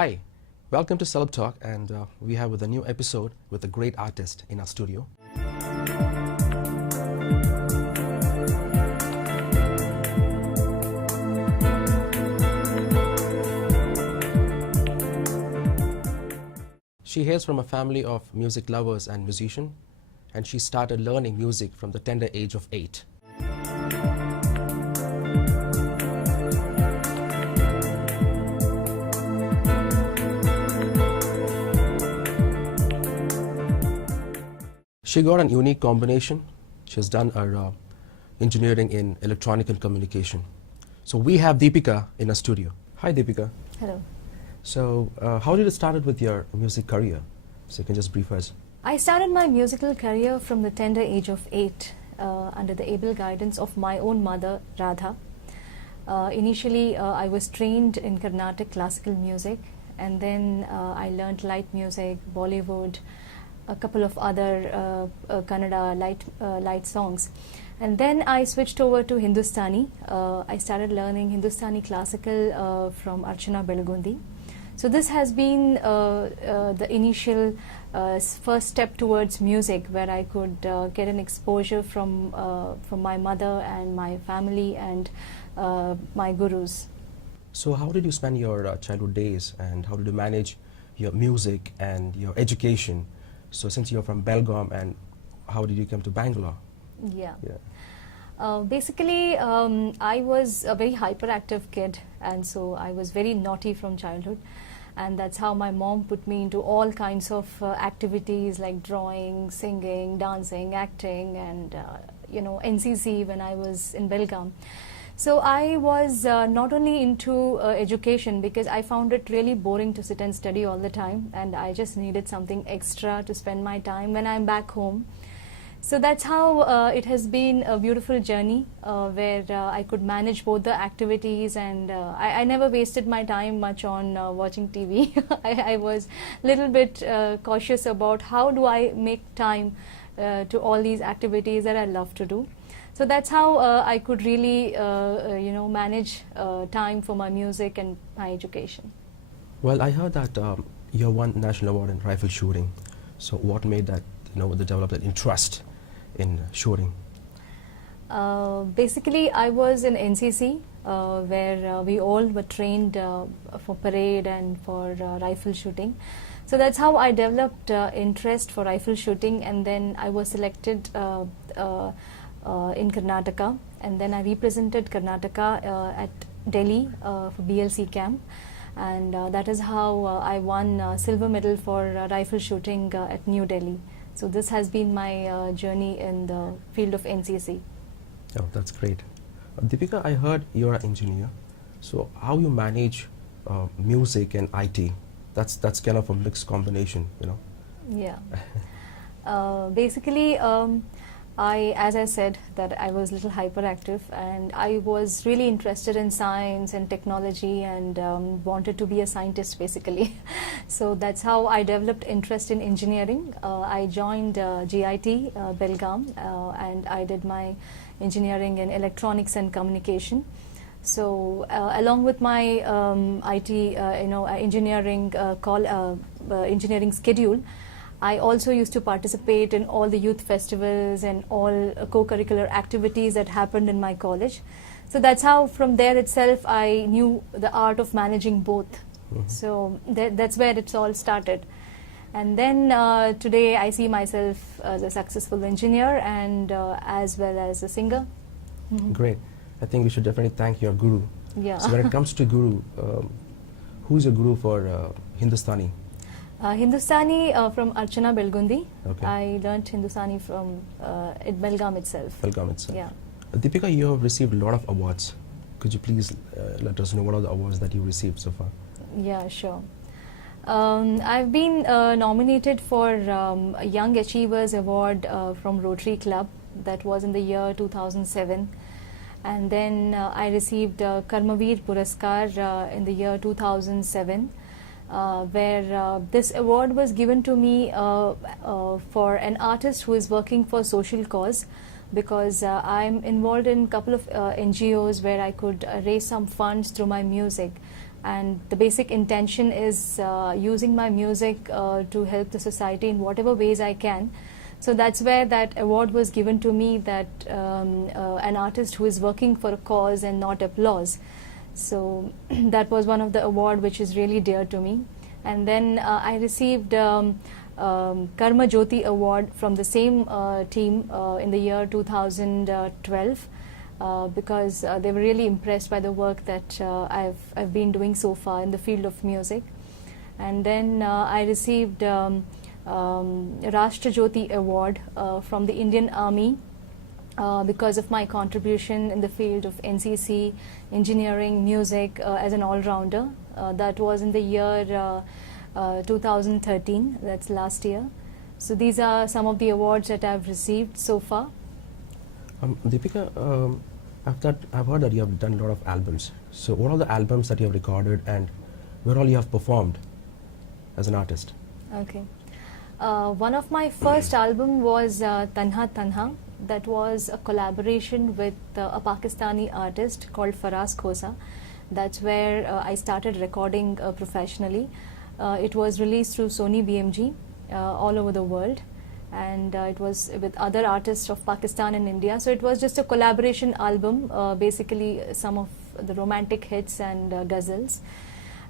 Hi, welcome to Celeb Talk, and we have with a new episode with a great artist in our studio. She hails from a family of music lovers and musicians, and she started learning music from the tender age of 8. She got a unique combination. She has done her engineering in electronic and communication. So we have Deepika in our studio. Hi Deepika. Hello. So how did it start with your music career? So you can just brief us. I started my musical career from the tender age of 8 under the able guidance of my own mother, Radha. Initially, I was trained in Carnatic classical music, and then I learned light music, Bollywood, a couple of other Kannada light songs. And then I switched over to Hindustani. I started learning Hindustani classical from Archana Belgundi. So this has been the initial first step towards music, where I could get an exposure from my mother and my family and my gurus. So how did you spend your childhood days, and how did you manage your music and your education? So since you're from Belgaum, and how did you come to Bangalore? Yeah. Basically, I was a very hyperactive kid, and so I was very naughty from childhood. And that's how my mom put me into all kinds of activities like drawing, singing, dancing, acting, and NCC when I was in Belgaum. So I was not only into education, because I found it really boring to sit and study all the time, and I just needed something extra to spend my time when I'm back home. So that's how it has been a beautiful journey where I could manage both the activities, and I never wasted my time much on watching TV. I was a little bit cautious about how do I make time to all these activities that I love to do. So that's how I could really manage time for my music and my education. Well, I heard that you won national award in rifle shooting. So what made that, develop that interest in shooting? Basically, I was in NCC where we all were trained for parade and for rifle shooting. So that's how I developed interest for rifle shooting, and then I was selected in Karnataka, and then I represented Karnataka at Delhi for BLC camp, and that is how I won silver medal for rifle shooting at New Delhi. So this has been my journey in the field of NCC. Oh, that's great. Deepika, I heard you're an engineer. So how you manage music and IT? That's kind of a mixed combination, Yeah. Basically, as I said, that I was a little hyperactive, and I was really interested in science and technology, and wanted to be a scientist basically. So that's how I developed interest in engineering. I joined GIT Belgaum, and I did my engineering in electronics and communication. So along with my IT, engineering engineering schedule, I also used to participate in all the youth festivals and all co-curricular activities that happened in my college. So that's how from there itself I knew the art of managing both. Mm-hmm. So that's where it's all started. And then today I see myself as a successful engineer and as well as a singer. Mm-hmm. Great. I think we should definitely thank your guru. Yeah. So when it comes to guru, who's your guru for Hindustani? Hindustani from Archana Belgundi. Okay. I learnt Hindustani from Belgaum itself. Belgaum itself. Yeah. Deepika, you have received a lot of awards. Could you please let us know what are the awards that you received so far? Yeah, sure. I've been nominated for a Young Achievers Award from Rotary Club. That was in the year 2007. And then I received Karmavir Puraskar in the year 2007. Where this award was given to me for an artist who is working for social cause, because I'm involved in a couple of NGOs where I could raise some funds through my music, and the basic intention is using my music to help the society in whatever ways I can. So that's where that award was given to me, that an artist who is working for a cause and not applause. So that was one of the award which is really dear to me. And then I received Karma Jyoti award from the same team in the year 2012 because they were really impressed by the work that I've been doing so far in the field of music. And then I received Rashtra Jyoti award from the Indian Army because of my contribution in the field of NCC, engineering, music as an all-rounder. That was in the year 2013, that's last year. So these are some of the awards that I've received so far. Deepika, I've heard that you have done a lot of albums. So what are the albums that you have recorded and where all you have performed as an artist? Okay. One of my first album was Tanha Tanha. That was a collaboration with a Pakistani artist called Faraz Khosa. That's where I started recording professionally. It was released through Sony BMG all over the world, and it was with other artists of Pakistan and India. So it was just a collaboration album, basically some of the romantic hits and ghazals.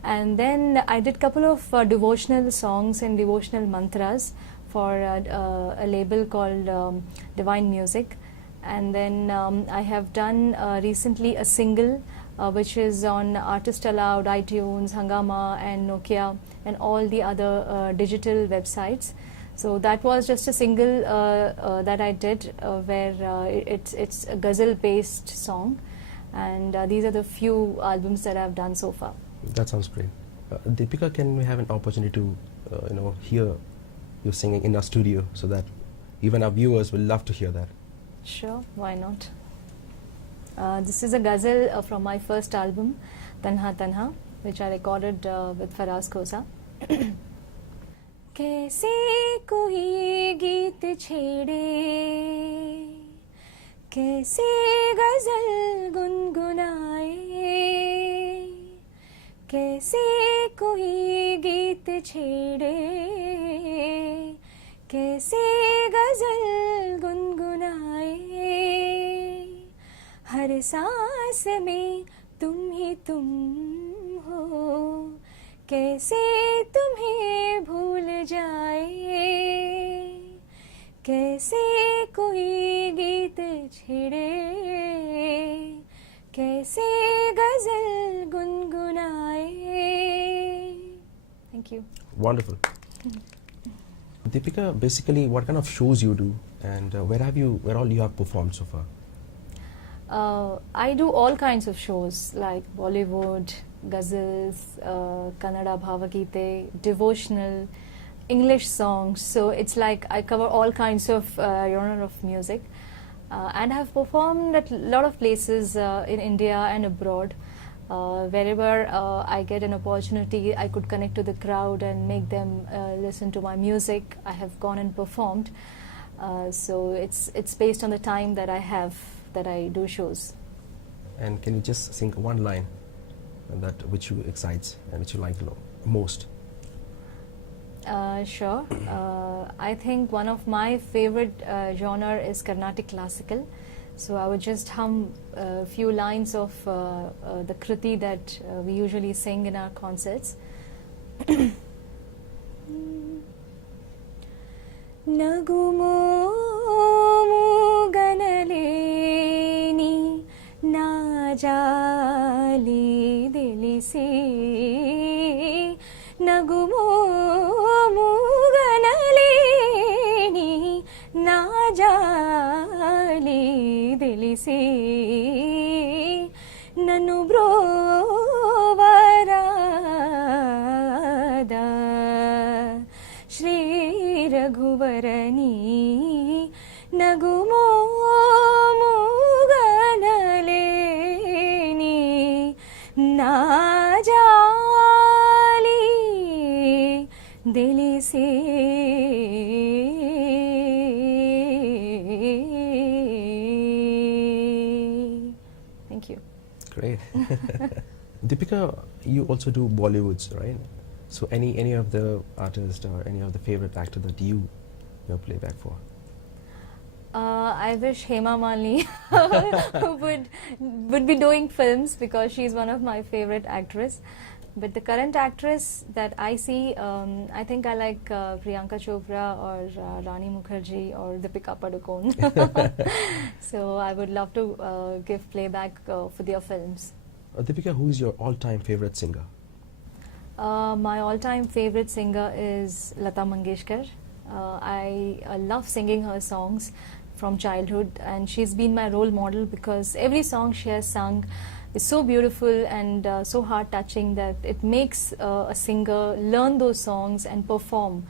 And then I did couple of devotional songs and devotional mantras for a label called Divine Music. And then I have done recently a single which is on Artist Allowed, iTunes, Hangama and Nokia and all the other digital websites. So that was just a single that I did where it's a ghazal based song, and these are the few albums that I've done so far. That sounds great. Deepika, can we have an opportunity to hear you singing in our studio so that even our viewers will love to hear that? Sure, why not? This is a ghazal from my first album, Tanha Tanha, which I recorded with Faraz Khosa. कैसे कोई गीत छेड़े, कैसे गजल गुनगुनाए, कैसे कोई गीत छेड़े, कैसे गजल गुनगुनाए, हर सांस में तुम ही तुम हो, कैसे तुम्हें भूल जाए, कैसे कोई गीत छेड़े, कैसे गजल गुनगुनाए. Thank you. Wonderful. Deepika, basically what kind of shows you do and where all you have performed so far? I do all kinds of shows like Bollywood, ghazals, Kannada Bhavagite, devotional, English songs. So it's like I cover all kinds of genre of music, and I have performed at a lot of places in India and abroad. Wherever I get an opportunity, I could connect to the crowd and make them listen to my music. I have gone and performed. So it's based on the time that I have that I do shows. And can you just sing one line that which you excites and which you like most? Sure. I think one of my favorite genre is Carnatic classical. So I would just hum a few lines of the Kriti that we usually sing in our concerts. Nagumo ganaleni najali delisi, Nagumo ganaleni najali delisi, nanu brovarada Shri Raghuvarani, Nagumo ganaleni najali delisi. Thank you. Great. Deepika, you also do Bollywoods, right? So any of the artists or any of the favorite actor that you play back for? I wish Hema Malini would be doing films because she's one of my favorite actress. But the current actress that I see, I think I like Priyanka Chopra or Rani Mukherjee or Deepika Padukone. So I would love to give playback for their films. Deepika, who is your all-time favorite singer? My all-time favorite singer is Lata Mangeshkar. I love singing her songs from childhood, and she's been my role model because every song she has sung is so beautiful and so heart-touching that it makes a singer learn those songs and perform.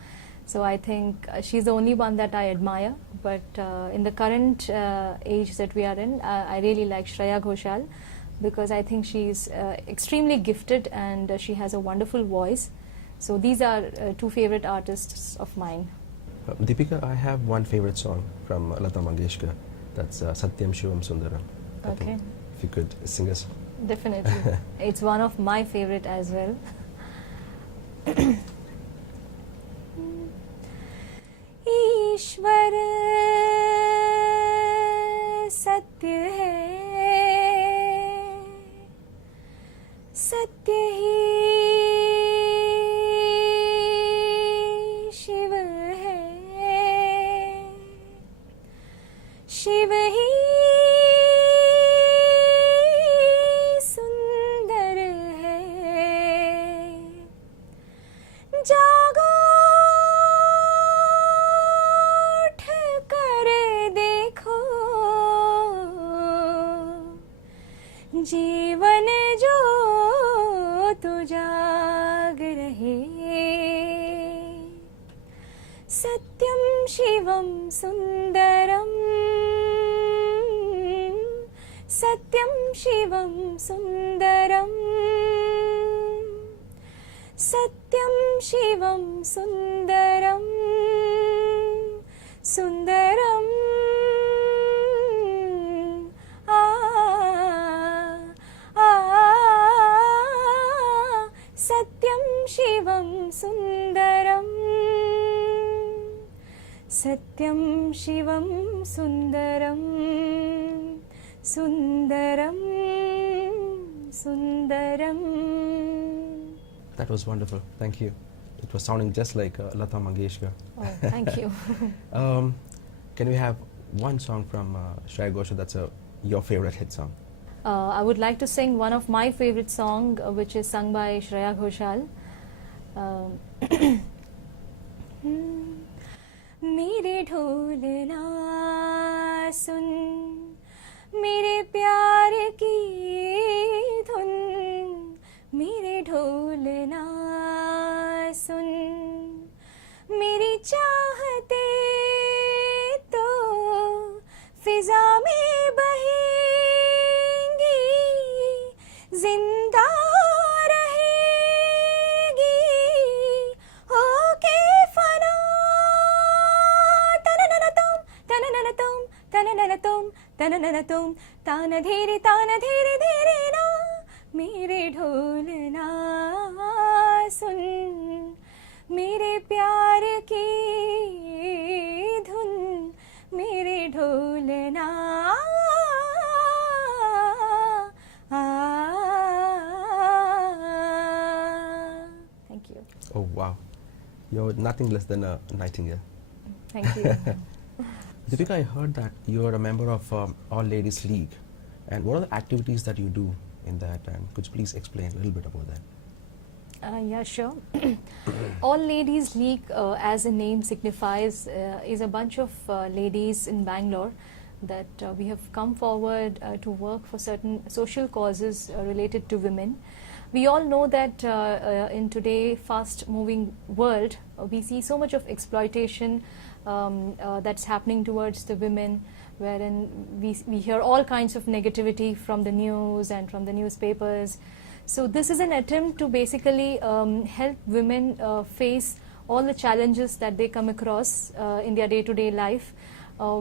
So I think she's the only one that I admire. But in the current age that we are in, I really like Shreya Ghoshal because I think she's extremely gifted and she has a wonderful voice. So these are two favorite artists of mine. Deepika, I have one favorite song from Lata Mangeshkar. That's Satyam Shivam Sundaram. I Okay. think if you could sing us. Definitely. It's one of my favorite as well. ईश्वर सत्य है, सत्य ही शिव है, शिव ही सुंदर है, जागो उठ कर देखो, जीवन जो तो जाग रहे, सत्यम शिवम सुंदरम, सत्यम शिवम सुंदरम, सत्यम शिवम सुंदरम, सुंदरम आ आ सत्यम शिवम सुंदरम, सत्यम Shivam Sundaram, Sundaram Sundaram. That was wonderful. Thank you. It was sounding just like Lata Mangeshkar. Oh, thank you. Can we have one song from Shreya Ghoshal that's your favorite hit song? I would like to sing one of my favorite song, which is sung by Shreya Ghoshal. मेरे ढोल ना सुन, मेरे प्यार की धुन, मेरे ढोल ना सुन, मेरी चाहते तो फिजा में बहेंगी, जिंदा रहेगी होके फना, तनननतुम तनननतुम तनननतुम तनननतुम, तान धीरे धीरे ना, मेरे ढोल ना सुन, मेरे प्यार की धुन, मेरे ढोल ना Thank you. Oh wow, you're nothing less than a nightingale. Thank you. Deepika, I heard that you're a member of All Ladies League, and what are the activities that you do in that, and could you please explain a little bit about that? Yeah, sure. All Ladies League, as the name signifies, is a bunch of ladies in Bangalore that we have come forward to work for certain social causes related to women. We all know that in today's fast-moving world, we see so much of exploitation that's happening towards the women, wherein we hear all kinds of negativity from the news and from the newspapers. So this is an attempt to basically help women face all the challenges that they come across in their day-to-day life.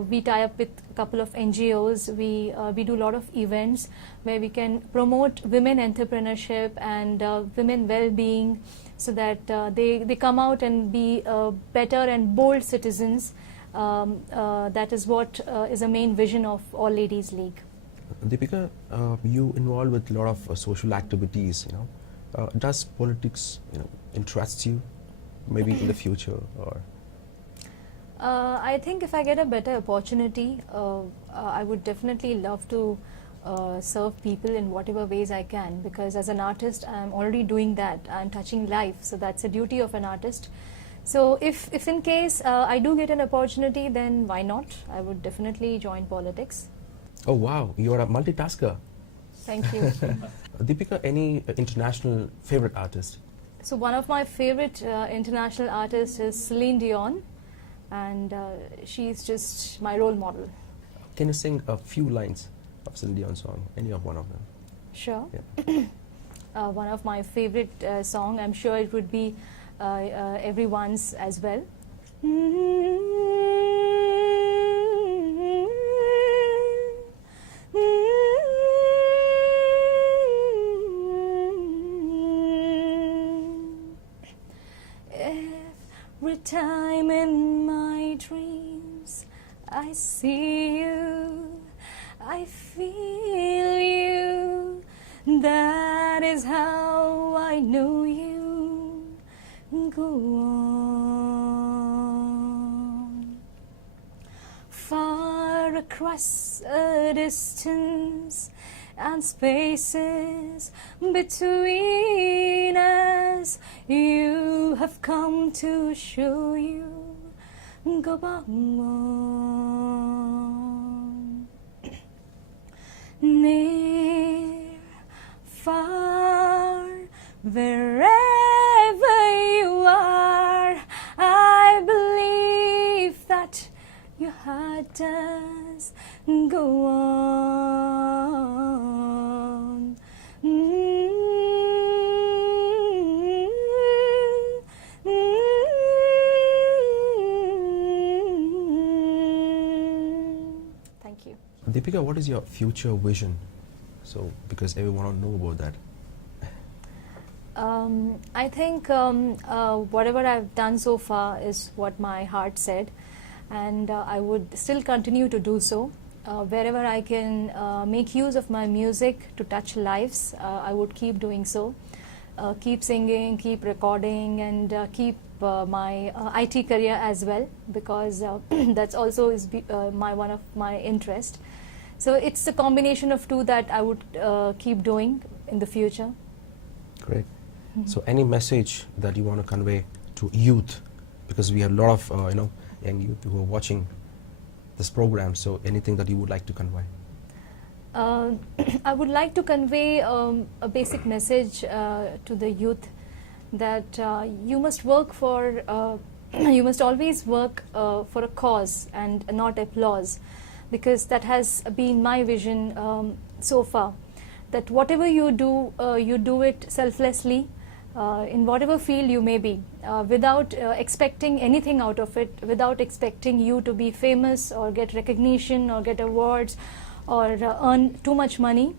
We tie up with a couple of NGOs. We do a lot of events where we can promote women entrepreneurship and women well-being, so that they come out and be better and bold citizens. That is what is a main vision of All Ladies League. Deepika, you involved with a lot of social activities. Does politics, interest you, maybe in the future, or? I think if I get a better opportunity, I would definitely love to serve people in whatever ways I can, because as an artist I'm already doing that. I'm touching life, so that's a duty of an artist. So if in case I do get an opportunity, then why not? I would definitely join politics. Oh wow, you're a multitasker. Thank you. Deepika, any international favorite artist? So one of my favorite international artists is Celine Dion, and she's just my role model. Can you sing a few lines of Celine Dion song? Any of one of them? Sure. Yeah. One of my favorite song, I'm sure it would be everyone's as well. Every time in my dreams I see you, I feel you. That is how I know you. Go on. Far across a distance and spaces between us, you have come to show you. Go on. Near, far, wherever you are, I believe that your heart does go on. Thank you. Deepika, what is your future vision? So, because everyone want to know about that. I think whatever I've done so far is what my heart said, and I would still continue to do so. Wherever I can make use of my music to touch lives, I would keep doing so. Keep singing, keep recording, and keep my IT career as well, because that's also is one of my interest. So it's a combination of two that I would keep doing in the future. Great. So any message that you want to convey to youth, because we have a lot of young youth who are watching this program, so anything that you would like to convey? I would like to convey a basic message to the youth, that you must work for, you must always work for a cause and not applause, because that has been my vision so far, that whatever you do it selflessly, in whatever field you may be, without expecting anything out of it, without expecting you to be famous or get recognition or get awards or earn too much money.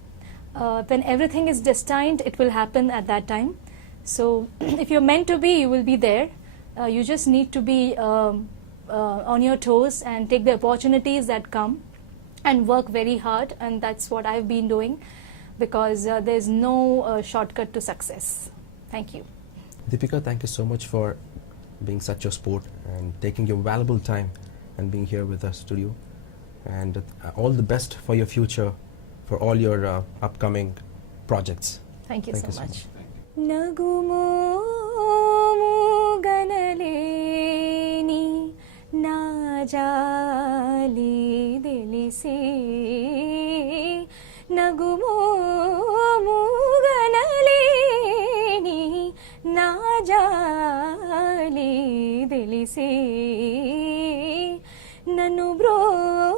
When everything is destined, it will happen at that time. So if you're meant to be, you will be there. You just need to be on your toes and take the opportunities that come and work very hard, and that's what I've been doing, because there's no shortcut to success. Thank you. Deepika, thank you so much for being such a sport and taking your valuable time and being here with us studio. And all the best for your future, for all your upcoming projects. Thank you so much. Nagumo ganaleni najali delisi. Nagumo ganaleni najali delisi. Nanu bro